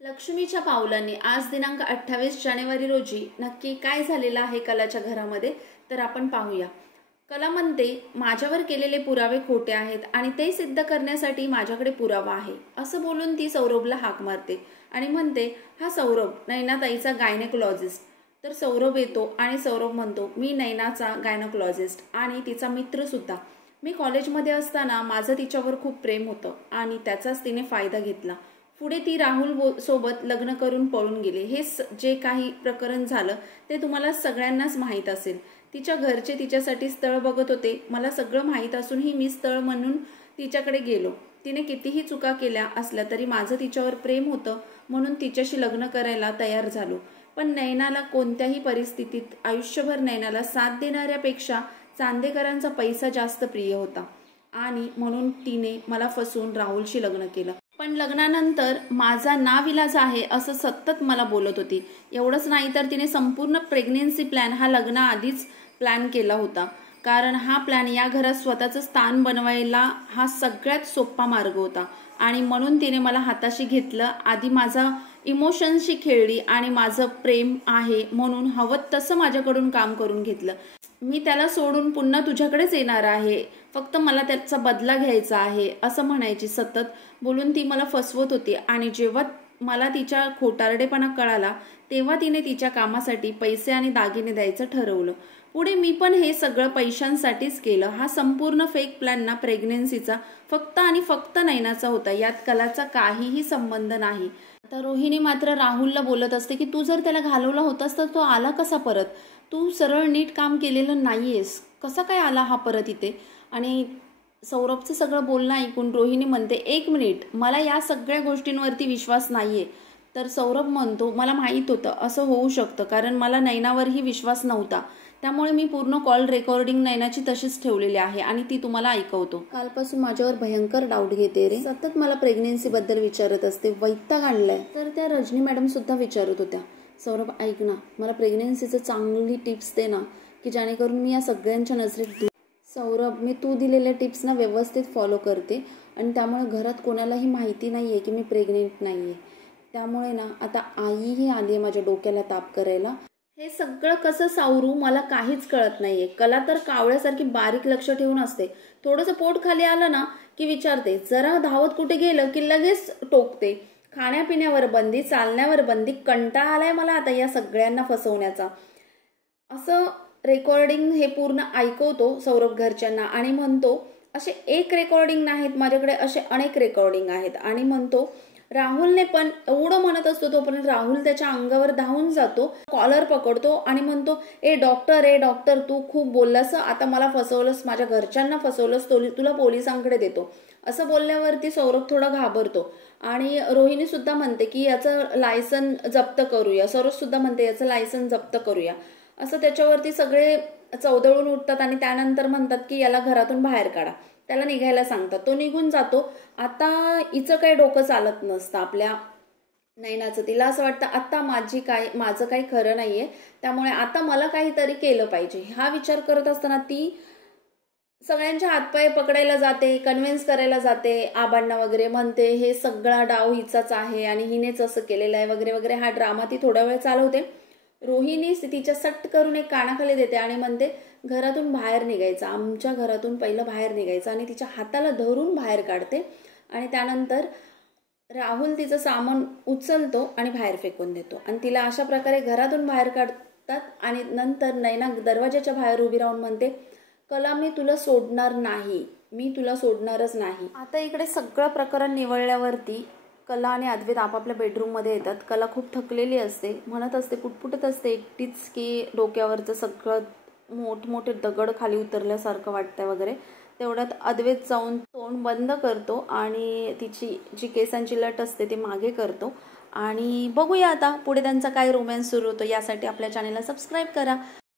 लक्ष्मीच्या पावलांनी आज दिनांक 28 जानेवारी रोजी नक्की काय झालेलं आहे कलाच्या घरामध्ये तर आपण पाहूया। कला म्हणते माझ्यावर केलेले पुरावे खोटे आहेत आणि ते सिद्ध करण्यासाठी माझ्याकडे पुरावा आहे असं बोलून ती सौरभला हाक मारते आणि म्हणते हा सौरभ, नैनाताईचा गायनेकोलॉजिस्ट। तर सौरभ येतो आणि सौरभ म्हणतो मी नैनाचा गायनेकोलॉजिस्ट आणि तिचा मित्र सुद्धा। मी कॉलेजमध्ये असताना माझं तिच्यावर खूप प्रेम होतं आणि त्याचाच तिने फायदा घेतला। पुढे ती राहुल सोबत लग्न करून पळून गेले। हे जे काही प्रकरण झालं ते तुम्हाला सगळ्यांनाच माहीत असेल। तिच्या घरचे तिच्यासाठी स्थळ बघत होते। मला सगळं माहीत असूनही मी स्थळ म्हणून तिच्याकडे गेलो। तिने कितीही चुका केल्या असल्या तरी माझं तिच्यावर प्रेम होतं म्हणून तिच्याशी लग्न करायला तयार झालो। पण नैनाला कोणत्याही परिस्थितीत आयुष्यभर नैनाला साथ देणाऱ्यापेक्षा चांदेकरांचा पैसा जास्त प्रिय होता आणि म्हणून तिने मला फसवून राहुलशी लग्न केलं। पण लग्नानंतर माझा नाविलाज आहे असं सतत मला बोलत होती। एवढंच नाही तर तिने संपूर्ण प्रेग्नेन्सी प्लॅन हा लग्नाआधीच प्लॅन केला होता, कारण हा प्लॅन या घरात स्वतःचं स्थान बनवायला हा सगळ्यात सोपा मार्ग होता आणि म्हणून तिने मला हाताशी घेतलं। आधी माझा इमोशन्सशी खेळली आणि माझं प्रेम आहे म्हणून हवं तसं माझ्याकडून काम करून घेतलं। मी त्याला सोडून पुन्हा तुझ्याकडेच येणार आहे, फक्त मला त्याचा बदला घ्यायचा आहे असं म्हणायची सतत बोलून ती मला फसवत होती। आणि जेव्हा मला तिच्या खोटारडेपणा कळाला तेव्हा तिने तिच्या कामासाठी पैसे आणि दागिने द्यायचं ठरवलं। पुढे मी पण हे सगळं पैशांसाठीच केलं। हा संपूर्ण फेक प्लॅन ना प्रेग्नेन्सीचा फक्त आणि फक्त नैनाचा होता, यात कलाचा काहीही संबंध नाही। आता रोहिणी मात्र राहुलला बोलत असते की तू जर त्याला घालवला होतास तर तो आला कसा परत, तू सरळ नीट काम केलेलं नाहीयेस, कसा काय आला हा परत इथे। आणि सौरभचं सगळं बोलणं ऐकून रोहिणी म्हणते एक मिनिट, मला या सगळ्या गोष्टींवरती विश्वास नाहीये। तर सौरभ म्हणतो मला माहीत होतं असं होऊ शकतं, कारण मला नैनावरही विश्वास नव्हता, त्यामुळे मी पूर्ण कॉल रेकॉर्डिंग नैनाची तशीच ठेवलेली आहे आणि ती तुम्हाला ऐकवतो। कालपासून माझ्यावर भयंकर डाऊट घेते रे, सतत मला प्रेग्नेन्सी बद्दल विचारत असते, वैताग आणलाय। तर त्या रजनी मॅडम सुद्धा विचारत होत्या सौरभ ऐक ना, मला प्रेग्नेन्सीचं चांगली टिप्स दे ना, की जेणेकरून मी या सगळ्यांच्या नजरेत। सौरभ मी तू दिलेल्या टिप्स ना व्यवस्थित फॉलो करते आणि त्यामुळे घरात कोणालाही माहिती नाहीये की मी प्रेग्नेंट नाहीये। त्यामुळे ना आता आईही आली आहे माझ्या डोक्याला ताप करायला। हे सगळं कसं सावरू मला काहीच कळत नाहीये। कला तर कावळ्यासारखी बारीक लक्ष ठेवून असते, थोडंसं पोट खाली आलं ना की विचारते, जरा धावत कुठे गेलं की लगेच टोकते। खाण्यापिण्यावर बंदी, चालण्यावर बंदी, कंटाळा आलाय मला आता या सगळ्यांना फसवण्याचा। असं रेकॉर्डिंग हे पूर्ण ऐकवतो सौरभ घरच्यांना आणि म्हणतो असे एक रेकॉर्डिंग नाहीत माझ्याकडे, असे अनेक रेकॉर्डिंग आहेत। आणि म्हणतो राहुलने पण एवढं म्हणत असतो तोपर्यंत राहुल त्याच्या अंगावर धावून जातो, कॉलर पकडतो आणि म्हणतो ए डॉक्टर तू खूप बोललास, आता मला फसवलंस, माझ्या घरच्यांना फसवलंस, तुला पोलिसांकडे देतो। असं बोलल्यावरती सौरभ थोडा घाबरतो आणि रोहिणी सुद्धा म्हणते की याचं लायसन जप्त करूया, सौरभ सुद्धा म्हणते याचं लायसन जप्त करूया। असं त्याच्यावरती सगळे चौदळून उठतात आणि त्यानंतर म्हणतात की याला घरातून बाहेर काढा, त्याला निघायला सांगतात। तो निघून जातो। आता हिचं काही डोकं चालत नसतं आपल्या नैनाचं, तिला असं वाटतं आता माझं काही खरं नाहीये, त्यामुळे आता मला काहीतरी केलं पाहिजे। हा विचार करत असताना ती सगळ्यांच्या हातपाय पकडायला जाते, कन्व्हिन्स करायला जाते, आबांना वगैरे म्हणते हे सगळा डाव हिचाच आहे आणि हिनेच असं केलेलं आहे वगैरे वगैरे। हा ड्रामा ती थोडा वेळ चालवते। रोहिणी तिच्या सट्ट करून एक कानाखाली देते आणि म्हणते घरातून बाहेर निघायचं, आमच्या घरातून पहिलं बाहेर निघायचं, आणि तिच्या हाताला धरून बाहेर काढते। आणि त्यानंतर राहुल तिचं सामान उचलतो आणि बाहेर फेकून देतो आणि तिला अशा प्रकारे घरातून बाहेर काढतात। आणि नंतर नैना दरवाजाच्या बाहेर उभी राहून म्हणते कला मी तुला सोडणार नाही, मी तुला सोडणारच नाही। आता इकडे सगळं प्रकरण निवळल्यावरती कला आणि अद्वैत आपापल्या बेडरूममध्ये येतात। कला खूप थकलेली असते, म्हणत असते, पुटपुटत असते एकटीच की डोक्यावरचं सगळं मोठमोठे दगड खाली उतरल्यासारखं वाटतंय वगैरे। तेवढ्यात अद्वैत जाऊन तोंड बंद करतो आणि तिची जी केसांची लट असते ती मागे करतो आणि बघूया आता पुढे त्यांचा काय रोमॅन्स सुरू होतो। यासाठी आपल्या चॅनलला सबस्क्राईब करा